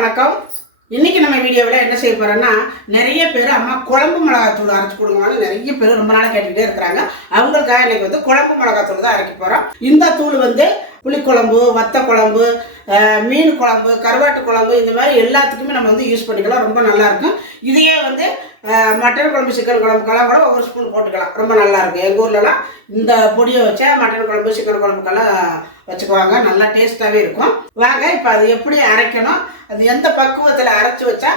வணக்கம். இன்னைக்கு நம்ம வீடியோவில் என்ன செய்ய போறோம்னா நிறைய பேர் அம்மா குழம்பு மிளகாத்தூள் அரைச்சி கொடுங்கன்னு நிறைய பேர் ரொம்ப நாள் கேட்டுக்கிட்டே இருக்கிறாங்க. அவங்களுக்காக இன்னைக்கு வந்து குழம்பு மிளகாத்தூள் தான் அரைக்க போறோம். இந்த தூள் வந்து புளிக்குழம்பு வத்த குழம்பு மீன் குழம்பு கருவாட்டு குழம்பு இந்த மாதிரி எல்லாத்துக்குமே நம்ம வந்து யூஸ் பண்ணிக்கலாம். ரொம்ப நல்லா இருக்கும். இதையே வந்து மட்டன் குழம்பு சிக்கன் குழம்புக்கெல்லாம் கூட ஒவ்வொரு ஸ்பூன் போட்டுக்கலாம். ரொம்ப நல்லாயிருக்கும் எங்கள் ஊர்லலாம் இந்த பொடியை வச்சா மட்டன் குழம்பு சிக்கன் குழம்புக்கெல்லாம் வச்சுக்குவாங்க. நல்லா டேஸ்ட்டாகவே இருக்கும். வாங்க இப்போ அது எப்படி அரைக்கணும்? அது எந்த பக்குவத்தில் அரைச்சி வச்சா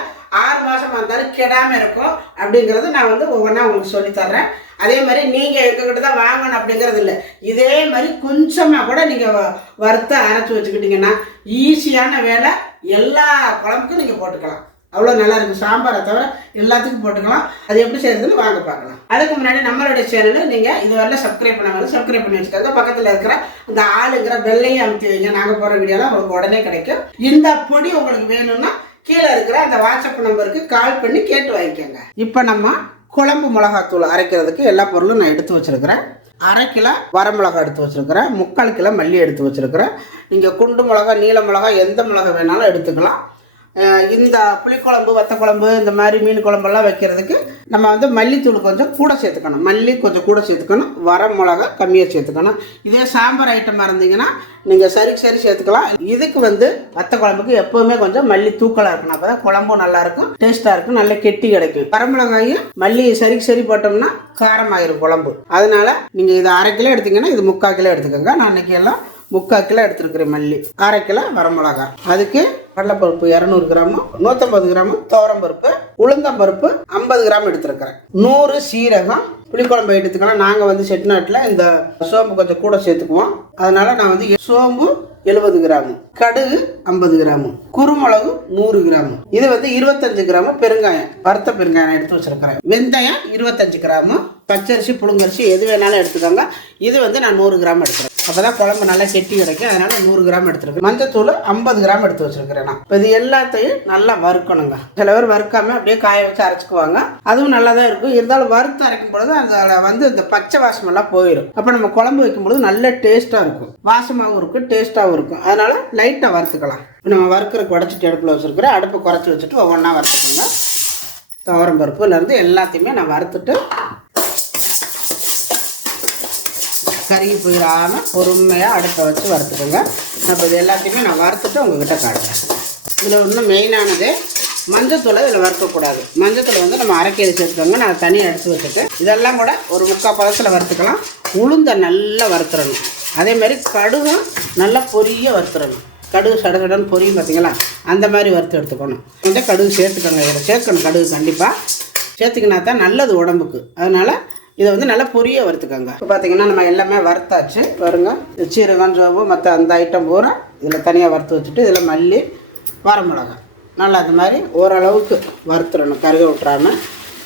ஆறு மாதம் வந்தாலும் கெடாமல் இருக்கும் அப்படிங்கிறது நான் வந்து ஒவ்வொன்றா உங்களுக்கு சொல்லித்தர்றேன் அதே மாதிரி நீங்கள் எங்ககிட்ட தான் வாங்கணும் அப்படிங்கிறது இல்லை. இதே மாதிரி கொஞ்சமாக கூட நீங்கள் வறுத்து அரைச்சி வச்சுக்கிட்டிங்கன்னா ஈஸியான வேலை. எல்லா குழம்புக்கும் நீங்கள் போட்டுக்கலாம். அவ்வளோ நல்லா இருக்கும். சாம்பாரை தவிர எல்லாத்துக்கும் போட்டுக்கலாம். அது எப்படி செய்யறதுன்னு வாங்க பார்க்கலாம். அதுக்கு முன்னாடி நம்மளுடைய சேனலை நீங்கள் இதுவரையிலும் சப்ஸ்கிரைப் பண்ணாமல் சப்ஸ்கிரைப் பண்ணி வச்சுக்கோங்க. பக்கத்தில் இருக்கிற அந்த ஆளுங்கிற பெல்லையும் அமுத்தி வைங்க. நாங்கள் போகிற வீடியோலாம் உங்களுக்கு உடனே கிடைக்கும். இந்த பொடி உங்களுக்கு வேணும்னா கீழே இருக்கிற அந்த வாட்ஸ்அப் நம்பருக்கு கால் பண்ணி கேட்டு வாங்கிக்கோங்க. இப்போ நம்ம குழம்பு மிளகாத்தூள் அரைக்கிறதுக்கு எல்லா பொருளும் நான் எடுத்து வச்சிருக்கிறேன். அரை கிலோ வரமிளகா எடுத்து வச்சுருக்கிறேன். முக்கால் கிலோ மல்லி எடுத்து வச்சுருக்கிறேன். நீங்கள் குண்டு மிளகா நீல மிளகா எந்த மிளகா வேணாலும் எடுத்துக்கலாம். இந்த புளிக்குழம்பு வத்த குழம்பு இந்த மாதிரி மீன் குழம்பெல்லாம் வைக்கிறதுக்கு நம்ம வந்து மல்லித்தூள் கொஞ்சம் கூட சேர்த்துக்கணும். மல்லி கொஞ்சம் கூட சேர்த்துக்கணும். வர மிளகா கம்மியாக சேர்த்துக்கணும். இதே சாம்பார் ஐட்டமாக இருந்தீங்கன்னா நீங்கள் சரி சரி சேர்த்துக்கலாம். இதுக்கு வந்து வத்த குழம்புக்கு எப்போவுமே கொஞ்சம் மல்லி தூக்கலாக இருக்கணும். அப்போ தான் குழம்பும் நல்லாயிருக்கும் டேஸ்ட்டாக இருக்கும் நல்ல கெட்டி கிடைக்கும். வர மிளகாயும் மல்லி சரி சரி போட்டோம்னா காரமாயிரும் குழம்பு. அதனால நீங்கள் இது அரை கிலோ எடுத்தீங்கன்னா இது முக்கால் கிலோ எடுத்துக்கோங்க. நான் அன்றைக்கி எல்லாம் முக்கால் கிலோ எடுத்துருக்குறேன் மல்லி. அரை கிலோ வரமிளகா. அதுக்கு கடலைப்பருப்பு இரநூறு கிராமு நூற்றம்பது கிராமு துவரம்பருப்பு உளுந்தம்பருப்பு ஐம்பது கிராம் எடுத்துருக்கிறேன். நூறு சீரகம் புளிக்குழம்பு எடுத்துக்கலாம் நாங்கள் வந்து செட்டிநாட்டில் இந்த சோம்பு கொஞ்சம் கூட சேர்த்துக்குவோம். அதனால் நான் வந்து சோம்பு எழுபது கிராமு கடுகு ஐம்பது கிராமு குருமிளகு நூறு கிராமு. இது வந்து இருபத்தஞ்சு கிராமு பெருங்காயம் வறுத்த பெருங்காயம் எடுத்து வச்சிருக்கிறேன். வெந்தயம் இருபத்தஞ்சு கிராமு பச்சரிசி புழுங்கரிசி எது வேணாலும் எடுத்துக்கோங்க. இது வந்து நான் நூறு கிராம் அப்போ தான் குழம்பு நல்லா கெட்டி கிடைக்கும் அதனால் நூறு கிராம் எடுத்துருக்கேன். மஞ்சத்தூள் ஐம்பது கிராம் எடுத்து வச்சுருக்கிறேன் நான். இப்போ இது எல்லாத்தையும் நல்லா வறுக்கணுங்க. சில பேர் வறுக்காமல் அப்படியே காய வச்சு அரைச்சிக்குவாங்க. அதுவும் நல்லா தான் இருக்கும். இருந்தாலும் வறுத்து அரைக்கும் பொழுது அதில் வந்து இந்த பச்சை வாசமெல்லாம் போயிடும் அப்போ நம்ம குழம்பு வைக்கும்பொழுது நல்ல டேஸ்ட்டாக இருக்கும். வாசமாகவும் இருக்கும் டேஸ்ட்டாகவும் இருக்கும். அதனால் லைட்டாக வறுத்துக்கலாம். இப்போ நம்ம வறுக்கிற உடச்சிட்டு அடுப்பில் வச்சுருக்கிறேன் அடுப்பை குறைச்சி வச்சுட்டு ஒவ்வொன்றா வறுத்துக்கோங்க. துவரம் பருப்புலேருந்து எல்லாத்தையுமே நான் வறுத்துட்டு கருகி போயிடாமல் பொறுமையாக அடுப்பை வச்சு வறுத்துக்கோங்க. அப்போ இது எல்லாத்தையுமே நான் வறுத்துட்டு உங்ககிட்ட காட்டுறேன். இதில் இன்னும் மெயினானது மஞ்சத்தூளை இதில் வறுக்கக்கூடாது. மஞ்சத்தூளை வந்து நம்ம அரைக்கிறது வச்சுருக்கோங்க நான் தனியாக எடுத்து வச்சுட்டு இதெல்லாம் கூட ஒரு முக்கால் பதத்தில் வறுத்துக்கலாம். உளுந்தை நல்லா வறுத்துடணும். அதே மாதிரி கடுகும் நல்லா பொரிய வறுத்துறணும் கடுகு சடசடன்னு பொரியும் பார்த்தீங்களா அந்த மாதிரி வறுத்து எடுத்துக்கணும். கொஞ்சம் கடுகு சேர்த்துக்கோங்க. இதில் சேர்க்கணும் கடுகு கண்டிப்பாக சேர்த்துக்கினா தான் நல்லது உடம்புக்கு. அதனால் இதை வந்து நல்லா பொரிய வறுத்துக்கோங்க. இப்போ பார்த்தீங்கன்னா நம்ம எல்லாமே வறுத்தாச்சு. பாருங்க. இந்த சீரகம் சோம்பு மற்ற அந்த ஐட்டம் பூரா இதில் தனியாக வறுத்து வச்சுட்டு இதில் மல்லி வரமிளகா நல்லா அது மாதிரி ஓரளவுக்கு வறுத்துடணும் கருக விட்டுறாமல்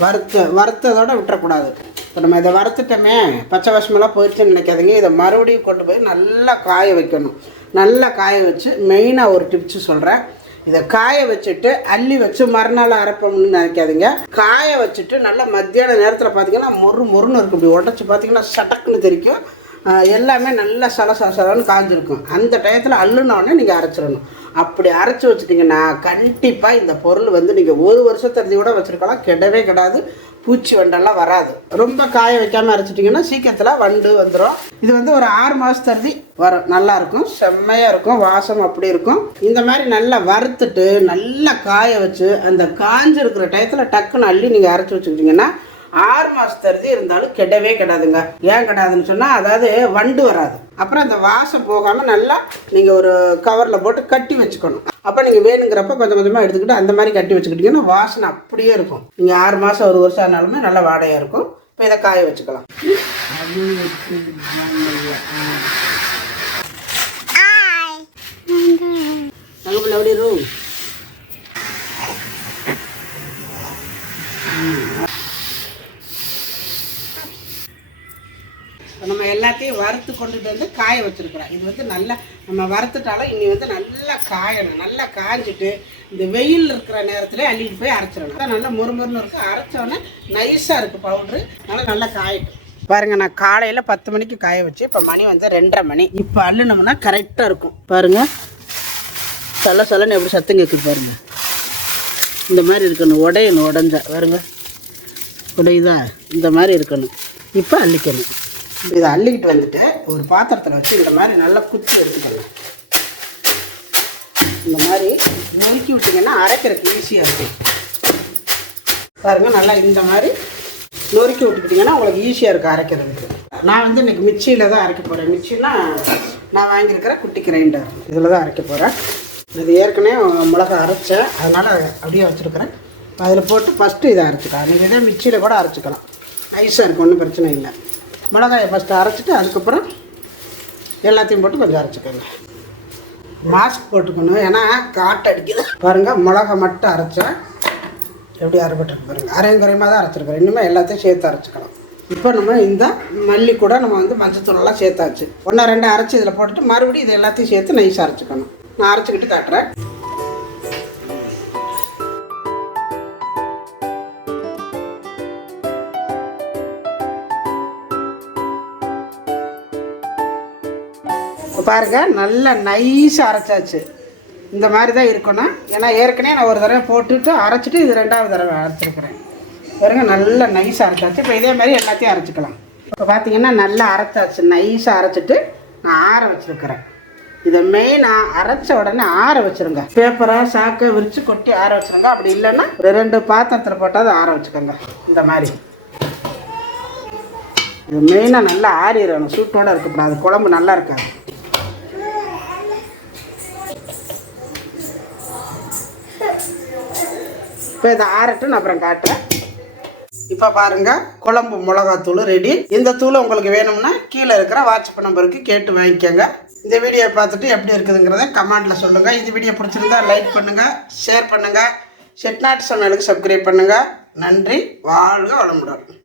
வறுத்து வறுத்ததோடு விட்டுறக்கூடாது. இப்போ நம்ம இதை வறுத்துட்டோமே பச்சை வாசமெல்லாம் போயிடுச்சுன்னு நினைக்காதீங்க. இதை மறுபடியும் கொண்டு போய் நல்லா காய வைக்கணும். நல்லா காய வச்சு மெயினாக ஒரு டிப்ஸு சொல்கிறேன் இதை காய வச்சுட்டு அள்ளி வச்சு மறுநாள் அரைப்போம்னு நினைக்காதீங்க. காய வச்சுட்டு நல்லா மத்தியான நேரத்தில் பார்த்தீங்கன்னா மொறு மொறுன்னு இருக்கும். இப்படி உடச்சி பார்த்தீங்கன்னா சட்டக்குன்னு தெரிக்கும். எல்லாமே நல்லா சல சல காஞ்சிருக்கும். அந்த டயத்தில் அள்ளுனோடனே நீங்கள் அரைச்சிடணும். அப்படி அரைச்சி வச்சிட்டிங்கன்னா கண்டிப்பாக இந்த பொருள் வந்து நீங்கள் ஒரு வருஷத்தருதி கூட வச்சுருக்கலாம். கெடவே கிடாது. பூச்சி வண்டெல்லாம் வராது. ரொம்ப காய வைக்காமல் அரைச்சிட்டிங்கன்னா சீக்கிரத்தில் வண்டு வந்துடும் இது வந்து ஒரு ஆறு மாதத்தருதி வரும். நல்லா இருக்கும். செம்மையாக இருக்கும். வாசம் அப்படி இருக்கும். இந்த மாதிரி நல்லா வறுத்துட்டு நல்லா காய வச்சு அந்த காஞ்சிருக்கிற டயத்தில் டக்குன்னு அள்ளி நீங்கள் அரைச்சி வச்சுக்கிட்டிங்கன்னா ஆறு மாதத்தருது இருந்தாலும் கெடவே கிடாதுங்க. ஏன் கிடாதுன்னு சொன்னால் அதாவது வண்டு வராது. அப்புறம் அந்த வாசம் போகாமல் நல்லா நீங்கள் ஒரு கவரில் போட்டு கட்டி வச்சுக்கணும். அப்போ நீங்கள் வேணுங்கிறப்ப கொஞ்சம் கொஞ்சமாக எடுத்துக்கிட்டு அந்த மாதிரி கட்டி வச்சுக்கிட்டிங்கன்னா வாசனை அப்படியே இருக்கும். நீங்கள் ஆறு மாதம் ஒரு வருஷம் ஆனாலுமே நல்லா வாடையாக இருக்கும். இப்போ இதை காய வச்சுக்கலாம். எப்படி ரூம் இப்ப நம்ம எல்லாத்தையும் வறுத்து கொண்டுட்டு வந்து காய வச்சுருக்குறேன். இது வந்து நல்லா நம்ம வறுத்துட்டாலும் இனி வந்து நல்லா காயணும். நல்லா காய்ஞ்சிட்டு இந்த வெயில் இருக்கிற நேரத்தில் அள்ளிட்டு போய் அரைச்சிடணும். அதான் நல்லா முறுமுறுன்னு இருக்குது அரைச்சோன்னே நைஸாக இருக்குது பவுட்ரு நல்லா நல்லா காயட்டும். பாருங்க நான் காலையில் பத்து மணிக்கு காய வச்சு இப்போ மணி வந்து ரெண்டரை மணி. இப்போ அள்ளுனோம்னா கரெக்டாக இருக்கும். பாருங்க. சொல்ல சலன்னு எப்படி சத்தம் கேட்குது பாருங்க. இந்த மாதிரி இருக்கணும். உடையணும் உடஞ்சா. பாருங்க. உடையுதா? இந்த மாதிரி இருக்கணும். இப்போ அள்ளிக்கணும். இதை அள்ளிக்கிட்டு வந்துட்டு ஒரு பாத்திரத்தில் வச்சு இந்த மாதிரி நல்லா குத்தி எடுத்துக்கணும் இந்த மாதிரி நொறுக்கி விட்டிங்கன்னா அரைக்கிறதுக்கு ஈஸியாக இருக்கும். பாருங்கள் நல்லா இந்த மாதிரி நொறுக்கி விட்டுக்கிட்டிங்கன்னா உங்களுக்கு ஈஸியாக இருக்கும் அரைக்கிறதுக்கு. நான் வந்து இன்னைக்கு மிக்சியில் தான் அரைக்க போகிறேன் மிக்சினா நான் வாங்கியிருக்கிற குட்டி கிரைண்டர் இதில் தான் அரைக்க போகிறேன் இது ஏற்கனவே மிளகா அரைச்சேன். அதனால் அப்படியே வச்சுருக்கிறேன். அதில் போட்டு ஃபஸ்ட்டு இதை அரைச்சிக்கலாம். நீங்கள் இதே மிக்சியில் கூட அரைச்சிக்கலாம். நைஸாக இருக்கும் ஒன்றும் பிரச்சனை இல்லை. மிளகாயை ஃபஸ்ட்டு அரைச்சிட்டு அதுக்கப்புறம் எல்லாத்தையும் போட்டு கொஞ்சம் அரைச்சிக்கோங்க. மாஸ்க் போட்டுக்கணும் ஏன்னா காட்டு அடிக்குது. பாருங்கள் மிளகா மட்டும் அரைச்சேன். எப்படி அரைப்பட்டுருக்கு பாருங்கள் அரையும் குறையமாக தான் அரைச்சிருக்கிறேன். இன்னுமே எல்லாத்தையும் சேர்த்து அரைச்சிக்கலாம் இப்போ நம்ம இந்த மல்லி கூட நம்ம வந்து மஞ்சத்தூளெல்லாம் சேர்த்தாச்சு. ஒன்றா ரெண்டு அரைச்சி இதில் போட்டுட்டு மறுபடியும் இது எல்லாத்தையும் சேர்த்து நைஸாக அரைச்சிக்கணும். நான் அரைச்சிக்கிட்டு காட்டுறேன். பாருங்கள் பாருங்க நல்லா நைஸாக அரைச்சாச்சு. இந்த மாதிரி தான் இருக்கணும். ஏன்னா ஏற்கனவே நான் ஒரு தடவை போட்டுட்டு அரைச்சிட்டு இது ரெண்டாவது தடவை அரைச்சிருக்கிறேன். பாருங்க நல்லா நைஸாக அரைச்சாச்சு. இப்போ இதே மாதிரி எல்லாத்தையும் அரைச்சிக்கலாம். இப்போ பார்த்தீங்கன்னா நல்லா அரைச்சாச்சு. நைஸாக அரைச்சிட்டு நான் ஆற வச்சுருக்கிறேன். இதை மெயினாக அரைச்ச உடனே ஆற வச்சுருங்க. பேப்பரை சாக்கை விரித்து கொட்டி ஆற வச்சுருங்க. அப்படி இல்லைன்னா ஒரு ரெண்டு பாத்திரத்தில் போட்டால் அதை ஆற வச்சுக்கோங்க. இந்த மாதிரி. இது மெயினாக நல்லா ஆறிடணும். சூட்டோடு இருக்கக்கூடாது. குழம்பு நல்லா இருக்காது. இப்போ இதை ஆறட்டும் நான் அப்புறம் காட்டுறேன். இப்போ பாருங்க குழம்பு மிளகாத்தூள் ரெடி இந்த தூள் உங்களுக்கு வேணும்னா கீழே இருக்கிற வாட்ஸ்அப் நம்பருக்கு கேட்டு வாங்கிக்கோங்க. இந்த வீடியோ பார்த்துட்டு எப்படி இருக்குதுங்கிறத கமெண்ட்டில் சொல்லுங்கள் இந்த வீடியோ பிடிச்சிருந்தா லைக் பண்ணுங்கள் ஷேர் பண்ணுங்கள் செட்நாட்டு சமையலுக்கு சப்ஸ்கிரைப் பண்ணுங்கள் நன்றி வாழ்க வளமுடன்.